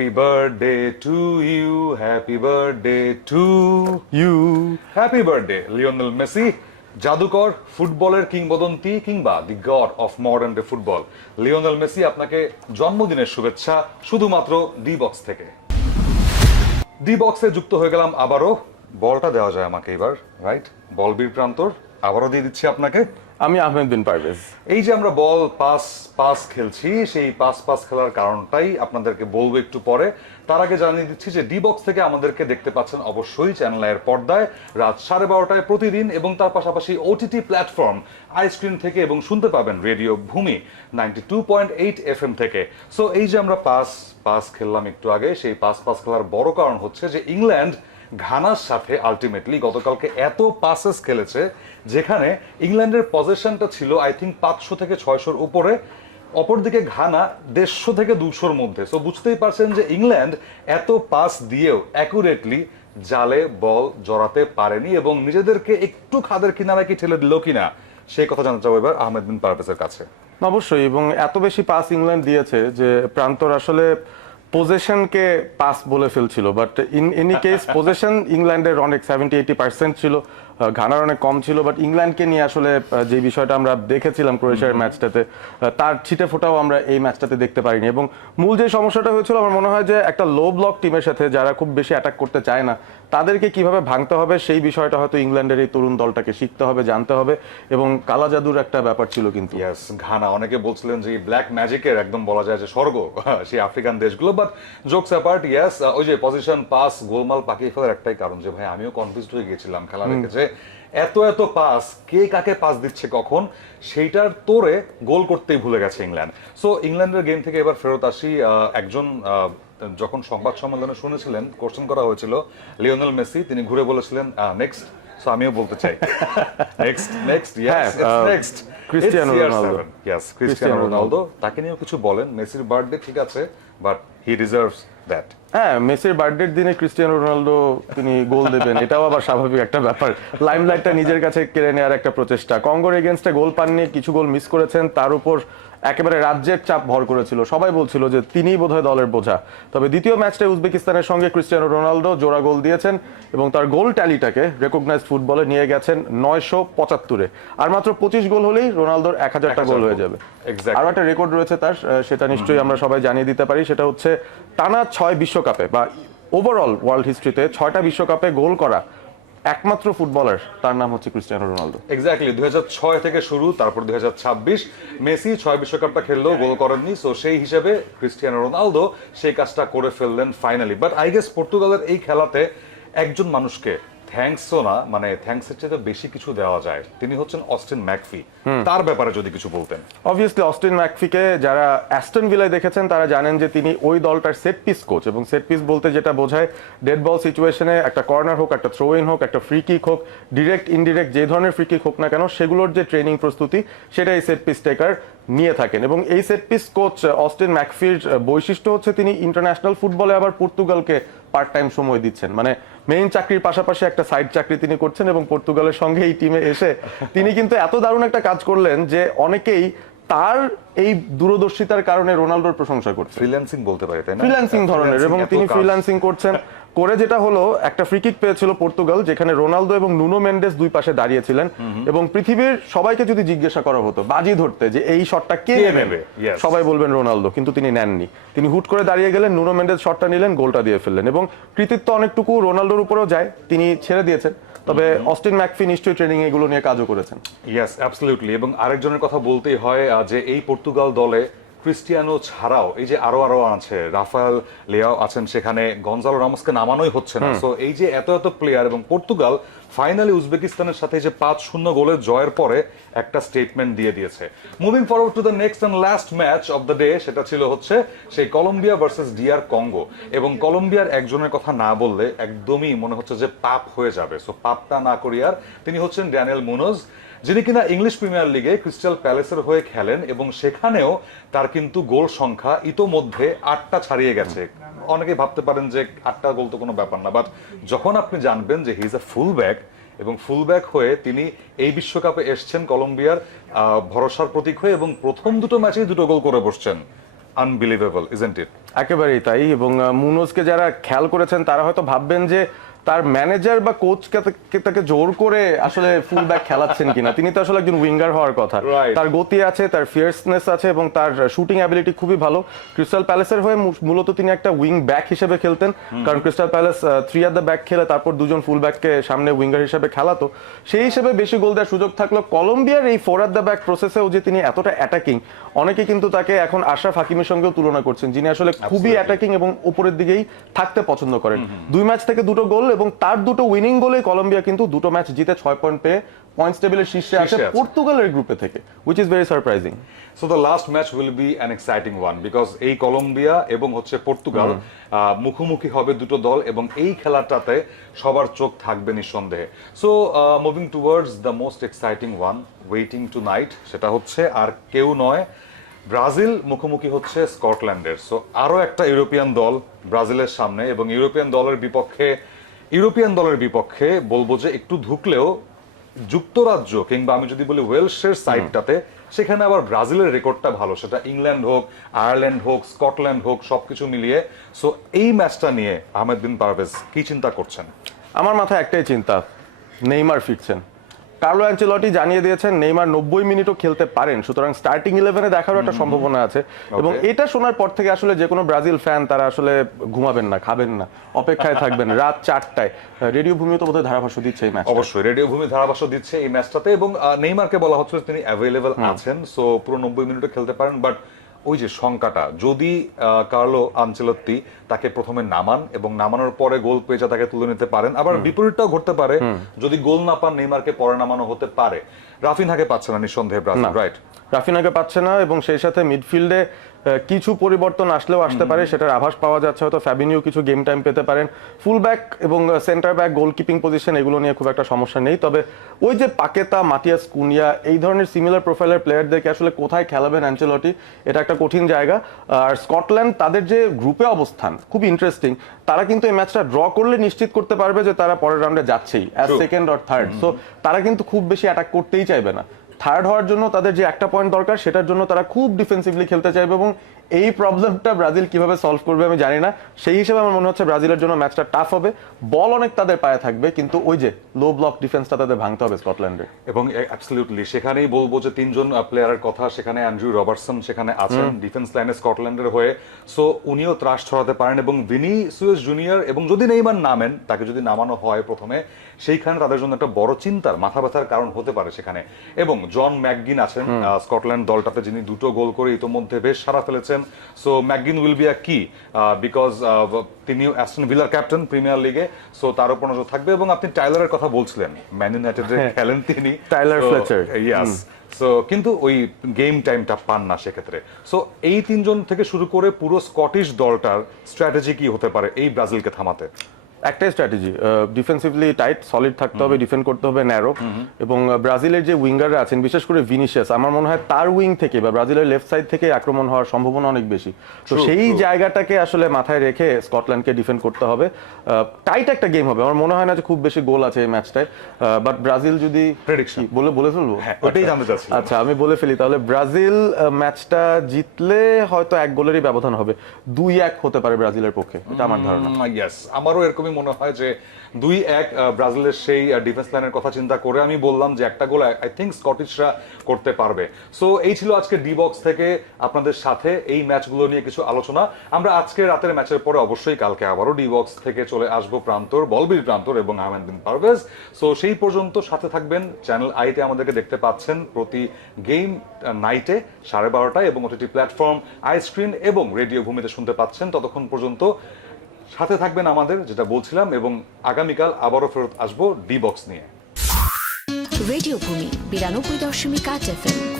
Happy birthday to you, happy birthday to you. Happy birthday, Lionel Messi. জাদুকর, ফুটবলের কিংবদন্তি কিংবা দি god of modern day football Lionel Messi, আপনাকে জন্মদিনের শুভেচ্ছা শুধুমাত্র ডি বক্স থেকে। ডি বক্সে যুক্ত হয়ে গেলাম আবারও। বলটা দেওয়া যায় আমাকে এবার, রাইট? বল বীর প্রান্তর আবারও দিয়ে দিচ্ছি আপনাকে। আমি আহমেদ বিন পারভেজ। এই যে আমরা বল পাস খেলছি, সেই পাস খেলার কারণটাই আপনাদেরকে বলবো একটু পরে। তার আগে জানিয়ে দিচ্ছি যে ডি বক্স থেকে আমাদেরকে দেখতে পাচ্ছেন অবশ্যই চ্যানেল এর পর্দায় রাত 12:30টায় প্রতিদিন, এবং তার পাশাপাশি ওটিটি প্ল্যাটফর্ম আইস্ক্রিন থেকে, এবং শুনতে পাবেন রেডিও ভূমি 92.8 FM থেকে। সো এই যে আমরা পাস খেললাম একটু আগে, সেই পাস খেলার বড় কারণ হচ্ছে যে ইংল্যান্ড ঘানার সাথে আলটিমেটলি গতকালকে এত পাসেস খেলেছে, যেখানে ইংল্যান্ডের পজিশনটা ছিল আই থিঙ্ক 500 থেকে 600-র উপরে, অপরদিকে ঘানা 150 থেকে 200-র মধ্যে। সো বুঝতেই পারছেন যে ইংল্যান্ড এত পাস দিয়েও অ্যাকুরেটলি জালে বল জড়াতে পারেনি, এবং নিজেদেরকে একটু খাদের কিনারা কি ঠেলে দিল কিনা সেই কথা জানতে চাবো এবার আহমেদ বিন পারভেজের কাছে। অবশ্যই, এবং এত বেশি পাস ইংল্যান্ড দিয়েছে যে প্রান্তর আসলে পজেশনকে পাস বলে ফেলছিল, but in any case possession ইংল্যান্ডের অনেক 70-80% ছিল, ঘানার অনেক কম ছিল। বাট ইংল্যান্ডকে নিয়ে আসলে যে বিষয়টা আমরা দেখেছিলাম ক্রোয়েশিয়ার ম্যাচটাতে, তার ছিটে ফোটাও আমরা এই ম্যাচটাতে দেখতে পারিনি। এবং মূল যে সমস্যাটা হয়েছিল আমার মনে হয় যে একটা লো ব্লক টিমের সাথে যারা খুব বেশি অ্যাটাক করতে চায় না, তাদেরকে কিভাবে ভাঙতে হবে সেই বিষয়টা হয়তো ইংল্যান্ডের এই তরুণ দলটাকে শিখতে হবে, জানতে হবে, এবং কালা জাদুর একটা ব্যাপার ছিল কিন্তু। ইয়েস, ঘানা অনেকে বলছিলেন যে ব্ল্যাক ম্যাজিকের একদম বলা যায় যে স্বর্গ সেই আফ্রিকান দেশগুলো। বাট জোকস অ্যাপার্ট, ইয়েস, ওই যে পজিশন পাস গোলমাল পাকিয়ে ফেলার একটাই কারণ যে ভাই আমিও কনফিউজড হয়ে গিয়েছিলাম খেলা রেখেছে, এত পাস কে কাকে পাস দিচ্ছে কখন, সেইটার তোরে গোল করতেই ভুলে গেছে ইংল্যান্ড। সো ইংল্যান্ডের গেম থেকে এবার ফেরত আসি। একজন যখন সংবাদ সম্মেলনে শুনেছিলেন, কোশ্চেন করা হয়েছিল লিওনেল মেসি, তিনি ঘুরে বলেছিলেন নেক্সট। সো আমিও বলতে চাই next Cristiano Ronaldo. Yes, Cristiano Ronaldo. তাকে নিয়েও কিছু বলেন। মেসির বার্থডে ঠিক আছে, বাট হি ডিজার্ভস দ্যাট। হ্যাঁ, মেসির বার্থডের দিনে ক্রিস্টিয়ানো রোনালদো তিনি গোল দেবেন, এটাও আবার স্বাভাবিক একটা ব্যাপার। লাইমলাইটটা নিজের কাছে কেড়ে নেওয়ার একটা প্রচেষ্টা। কঙ্গোর এগেনস্টে গোল পাননি, কিছু গোল মিস করেছেন, তার উপর একেবারে রাজ্যের চাপ ভর করেছিল। সবাই বলছিল যে তিনিই বোধহয় দলের বোঝা। তবে দ্বিতীয় ম্যাচটা উজবেকিস্তানের সঙ্গে ক্রিস্টিয়ানো রোনালদো জোড়া গোল দিয়েছেন, এবং তার গোল ট্যালিটাকে রেকগনাইজড ফুটবলে নিয়ে গেছেন 975-এ। আর মাত্র 25 গোল হলেই রোনালদোর 1000টা গোল হয়ে যাবে। আরও একটা রেকর্ড রয়েছে তার, সেটা নিশ্চয়ই আমরা সবাই জানিয়ে দিতে পারি। সেটা হচ্ছে টানা 6 বিশ্বকাপে বা ওভারঅল ওয়ার্ল্ড হিস্ট্রিতে 6টা বিশ্বকাপে গোল করা একমাত্র ফুটবলার, তার নাম হচ্ছে ক্রিস্টিয়ানো রোনালদো। এক্স্যাক্টলি, 2006 থেকে শুরু, তারপর 2026 মেসি 6 বিশ্বকাপটা খেললেও গোল করেননি। সো সেই হিসেবে ক্রিস্টিয়ানো রোনালদো সেই কাজটা করে ফেললেন ফাইনালি। বাট আই গেস পর্তুগালের এই খেলাতে একজন মানুষকে থ্যাঙ্কসও না, মানে থ্যাঙ্কসের চেয়ে বেশি কিছু দেওয়া যায়, তিনি হচ্ছেন অস্টিন ম্যাকফি। তার ব্যাপারে যদি কিছু বলতেন। অবভিয়াসলি অস্টিন ম্যাকফিকে যারা অ্যাস্টন ভিলায় দেখেছেন তারা জানেন যে তিনি ওই দলটার সেট পিস কোচ, এবং সেট পিস বলতে যেটা বোঝায় ডেড বল সিচুয়েশনে একটা কর্নার হোক, একটা থ্রো ইন হোক, একটা ফ্রি কিক হোক, ডিরেক্ট ইনডিরেক্ট যে ধরনের ফ্রি কিক হোক না কেন, সেগুলোর যে ট্রেনিং প্রস্তুতি সেটা এই সেট পিস টেকার নিয়ে থাকেন। এবং এই সেট পিস কোচ অস্টিন ম্যাকফির বৈশিষ্ট্য হচ্ছে তিনি ইন্টারন্যাশনাল ফুটবলে আবার পর্তুগালকে পার্ট টাইম সময় দিচ্ছেন, মানে মেইন চাকরির পাশাপাশি একটা সাইড চাকরি তিনি করছেন, এবং পর্তুগালের সঙ্গে এই টিমে এসে তিনি কিন্তু এত দারুণ একটা কাজ করলেন যে অনেকেই তার এই দূরদর্শিতার কারণে রোনালদোর প্রশংসা করছে। ফ্রিল্যান্সিং বলতে পারে, তাই না? ফ্রিল্যান্সিং ধরনের, এবং তিনি ফ্রিল্যান্সিং করছেন করে যেটা হলো একটা ফ্রি কিক পেয়েছিল পর্তুগাল, যেখানে রোনালদো এবং নুনো মেন্ডেস দুই পাশে দাঁড়িয়েছিলেন, এবং পৃথিবীর সবাইকে যদি জিজ্ঞাসা করা হতো বাজি ধরতে যে এই শটটা কে নেবে, সবাই বলবেন রোনালদো, কিন্তু তিনি নেননি। তিনি হুট করে দাঁড়িয়ে গেলেন, নুনো মেন্ডেস শটটা নিলেন, গোলটা দিয়ে ফেললেন, এবং কৃতিত্ব অনেকটুকু রোনালদোর উপরেও যায়, তিনি ছেড়ে দিয়েছেন। তবে অস্টিন ম্যাকফি নিশ্চয়ই ট্রেনিং এগুলো নিয়ে কাজও করেছেন। Yes, absolutely. এবং আরেকজনের কথা বলতেই হয় যে এই পর্তুগাল দলে ক্রিস্টিয়ানো ছাড়াও এই যে আরো আছে, রাফায়েল লিয়াও আছেন সেখানে, গনজালো রামোসকে নামানোই হচ্ছে না। সো এই যে এত প্লেয়ার, এবং পর্তুগাল ফাইনালি উজবেকিস্তানের সাথে যে 5-0 গোলের জয়ের পরে একটা স্টেটমেন্ট দিয়ে দিয়েছে। Moving forward to the next and last match of the day, সেটা ছিল হচ্ছে সেই কলম্বিয়া ভার্সেস ডিআর কঙ্গো। এবং কলম্বিয়ার একজনের কথা না বললে একদমই মনে হচ্ছে যে পাপ হয়ে যাবে। সো পাপটা না করি আর, তিনি হচ্ছেন ড্যানিয়েল মুনোজ, যিনি কিনা ইংলিশ প্রিমিয়ার লিগে ক্রিস্টাল প্যালেসের হয়ে খেলেন, এবং সেখানেও তার কিন্তু গোল সংখ্যা ইতোমধ্যে 8টা ছাড়িয়ে গেছে। অনেকে ভাবতে পারেন যে 8টা গোল তো কোনো ব্যাপার না, বাট যখন আপনি জানবেন যে he is a full back, এবং ফুল ব্যাক হয়ে তিনি এই বিশ্বকাপে এসছেন কলম্বিয়ার ভরসার প্রতীক হয়ে, এবং প্রথম দুটো ম্যাচেই 2টো গোল করে বসছেন, আনবিলিভেবল, ইজন্ট ইট? একেবারেই তাই, এবং মুনোজকে যারা খেয়াল করেছেন তারা হয়তো ভাববেন যে তার ম্যানেজার বা কোচকে তাকে জোর করে আসলে ফুল ব্যাক খেলাচ্ছেন কিনা। তিনি তো আসলে একজন উইঙ্গার হওয়ার কথা। Right. তার গতি আছে, তার ফিয়ার্সনেস আছে এবং তার শুটিং অ্যাবিলিটি খুবই ভালো। ক্রিস্টাল প্যালেসের হয়ে মূলত তিনি একটা উইং ব্যাক হিসেবে খেলতেন, কারণ crystal palace 3 at the back খেলে তারপর দুজন ফুল ব্যাককে সামনে উইঙ্গার হিসেবে খেলাতো। সেই হিসেবে বেশি গোল দেওয়ার সুযোগ থাকলো। কলম্বিয়ার এই 4 at the ব্যাক প্রসেসেও যে তিনি এতটা অ্যাটাকিং, অনেকে কিন্তু তাকে এখন আশরাফ হাকিমের সঙ্গেও তুলনা করছেন, যিনি আসলে খুবই অ্যাটাকিং এবং উপরের দিকেই থাকতে পছন্দ করেন। 2 ম্যাচ থেকে 2টো গোল এবং তার 2টো উইনিং গোলে কলম্বিয়া কিন্তু 2টো ম্যাচ জিতে 6 পয়েন্ট পেয়ে পয়েন্টস টেবিলের শীর্ষে আসে পর্তুগালের গ্রুপে থেকে, which is very surprising. So the last match will be an exciting one because এই কলম্বিয়া এবং হচ্ছে পর্তুগাল মুখোমুখি হবে দুটো দল এবং এই খেলাটাতে সবার চোখ থাকবে নিঃসন্দেহে। So moving towards the most exciting one waiting to night, সেটা হচ্ছে আর কেউ নয়, ব্রাজিল মুখোমুখি হচ্ছে স্কটল্যান্ডের। সো আরো একটা ইউরোপিয়ান দল ব্রাজিলের সামনে, এবং ইউরোপিয়ান দলের বিপক্ষে বলবো যে একটু ধুকলেও যুক্তরাজ্য কিংবা আমি যদি বলি ওয়েলসের সাইডটাতে, সেখানে আবার ব্রাজিলের রেকর্ডটা ভালো, সেটা ইংল্যান্ড হোক, আয়ারল্যান্ড হোক, স্কটল্যান্ড হোক, সবকিছু মিলিয়ে। সো এই ম্যাচটা নিয়ে আহমেদ বিন পারভেজ কি চিন্তা করছেন? আমার মাথায় একটাই চিন্তা, নেইমার ফিরছেন। কার্লো অ্যানচেলটি জানিয়ে দিয়েছেন নেইমার 90 মিনিটও খেলতে পারেন, সুতরাং স্টার্টিং 11-এ দেখারও একটা সম্ভাবনা আছে। এবং এটা শোনার পর থেকে আসলে যে কোনো ব্রাজিল ফ্যান তারা আসলে ঘুমাবেন না, খাবেন না, অপেক্ষায় থাকবেন রাত 4টায়। রেডিও ভূমি তো বোধহয় ধারাভাষ্য দিচ্ছে এই ম্যাচ। অবশ্যই রেডিও ভূমি ধারাভাষ্য দিচ্ছে এই ম্যাচটাতে, এবং নেইমারকে বলা হচ্ছে তিনি অ্যাভেলেবল আছেন, সো পুরো 90 মিনিটও খেলতে পারেন। বাট ওই যে শঙ্কাটা, যদি কার্লো আনচেলত্তি তাকে প্রথমে নামান এবং নামানোর পরে গোল পেয়ে তাকে তুলে নিতে পারেন, আবার বিপরীতটাও ঘটতে পারে, যদি গোল না পান নেইমারকে পরে নামানো হতে পারে। রাফিনহাকে পাচ্ছে না নিঃসন্দেহে ব্রাজিল, রাইট? রাফিনাকে পাচ্ছে না, এবং সেই সাথে মিডফিল্ডে কিছু পরিবর্তন আসলেও আসতে পারে, সেটার আভাস পাওয়া যাচ্ছে। হয়তো ফ্যাবিনিও কিছু গেম টাইম পেতে পারেন। ফুল ব্যাক এবং সেন্টার ব্যাক, গোলকিপিং পজিশন, এগুলো নিয়ে খুব একটা সমস্যা নেই। তবে ওই যে পাকেতা, মাতিয়াস কুনিয়া, এই ধরনের সিমিলার প্রোফাইলের প্লেয়ারদেরকে আসলে কোথায় খেলাবেন অ্যানচেলটি, এটা একটা কঠিন জায়গা। আর স্কটল্যান্ড তাদের যে গ্রুপে অবস্থান খুব ইন্টারেস্টিং, তারা কিন্তু এই ম্যাচটা ড্র করলে নিশ্চিত করতে পারবে যে তারা পরের রাউন্ডে যাচ্ছেই as second or third. So তারা কিন্তু খুব বেশি অ্যাটাক করতেই চাইবে না। থার্ড হওয়ার জন্য তাদের যে একটা পয়েন্ট দরকার, সেটার জন্য তারা খুব ডিফেন্সিভলি খেলতে চাইবে, এবং এই প্রবলেমটা ব্রাজিল কিভাবে সলভ করবে আমি জানি না। সেই হিসেবে আমার মনে হচ্ছে ব্রাজিলের জন্য ম্যাচটা টাফ হবে। বল অনেক তাদের পায়ে থাকবে, কিন্তু ওই যে লো ব্লক ডিফেন্সটা তাদের ভাঙতে হবে স্কটল্যান্ডের। এবং অ্যাবসলিউটলি সেখানেই বলবো যে 3জন প্লেয়ারের কথা, সেখানে অ্যান্ড্রু রবার্টসন সেখানে আছেন ডিফেন্স লাইনে স্কটল্যান্ডের হয়ে, সো উনিও ত্রাস ছড়াতে পারেন। এবং ভিনিসিয়াস জুনিয়র, এবং যদি নেইমার নামেন, তাকে যদি নামানো হয় প্রথমে, সেইখানে তাদের জন্য একটা বড় চিন্তার, মাথা ব্যথার কারণ হতে পারে সেখানে। এবং জন ম্যাকগিন আছেন স্কটল্যান্ড দলটাতে, যিনি 2টো গোল করে ইতোমধ্যে বেশ সাড়া ফেলেছেন। সো ম্যাকগিন উইল বি আ কি, বিকজ তিনিও অ্যাস্টন ভিলার ক্যাপ্টেন প্রিমিয়ার লিগে, সো তার উপর নজর থাকবে। এবং আপনি টাইলারের কথা বলছিলেন, ম্যান ইউনাইটেডে খেলেন তিনি, টাইলার ফ্লেচার, ইয়াস। সো কিন্তু ওই গেম টাইমটা পান না সেক্ষেত্রে। সো এই 3জন থেকে শুরু করে পুরো স্কটিশ দলটার স্ট্র্যাটেজি কি হতে পারে এই ব্রাজিলকে থামাতে? একটাই স্ট্র্যাটেজি, ডিফেন্সিভলি টাইট, সলিড থাকতে হবে, ডিফেন্ড করতে হবে ন্যারো। এবং ব্রাজিলের যে উইঙ্গাররা আছেন, বিশেষ করে ভিনিসিয়াস, আমার মনে হয় তার উইং থেকে বা ব্রাজিলের লেফট সাইড থেকে আক্রমণ হওয়ার সম্ভাবনা অনেক বেশি। তো সেই জায়গাটাকে আসলে মাথায় রেখে স্কটল্যান্ডকে ডিফেন্ড করতে হবে। টাইট একটা গেম হবে, আমার মনে হয় না যে খুব বেশি গোল আছে এই ম্যাচটায়। বাট ব্রাজিল যদি প্রেডিকশন বলে ফেলবো, ওটাই জানতে চাচ্ছি। আচ্ছা আমি বলে ফেলি তাহলে। ব্রাজিল ম্যাচটা জিতলে হয়তো 1 গোলেরই ব্যবধান হবে, 2-1 হতে পারে ব্রাজিলের পক্ষে, এটা আমার ধারণা। ইয়েস, আমারও এরকমই মনে হয় যে 2-1 ব্রাজিলের সেই ডিফেন্স লাইনের কথা চিন্তা করে আমি বললাম যে একটা গোল আই থিংক স্কটিশরা করতে পারবে। সো এই ছিল আজকে ডি বক্স থেকে আপনাদের সাথে এই ম্যাচগুলো নিয়ে কিছু আলোচনা। আমরা আজকে রাতের ম্যাচের পরে অবশ্যই কালকে আবারও ডি বক্স থেকে চলে আসবো প্রান্তর, বলবীর প্রান্তর এবং আহমেদ বিন পারভেজ। সো সেই পর্যন্ত সাথে থাকবেন। চ্যানেল আইতে আমাদেরকে দেখতে পাচ্ছেন প্রতি গেম নাইটে 12:30 এবং ওটিটি প্ল্যাটফর্ম আইস্ক্রিন এবং রেডিও ভূমিতে শুনতে পাচ্ছেন। ততক্ষণ পর্যন্ত সাথে থাকবেন আমাদের, যেটা বলছিলাম, এবং আগামীকাল আবারও ফেরত আসবো ডি বক্স নিয়ে। রেডিও ভূমি 92.8 FM।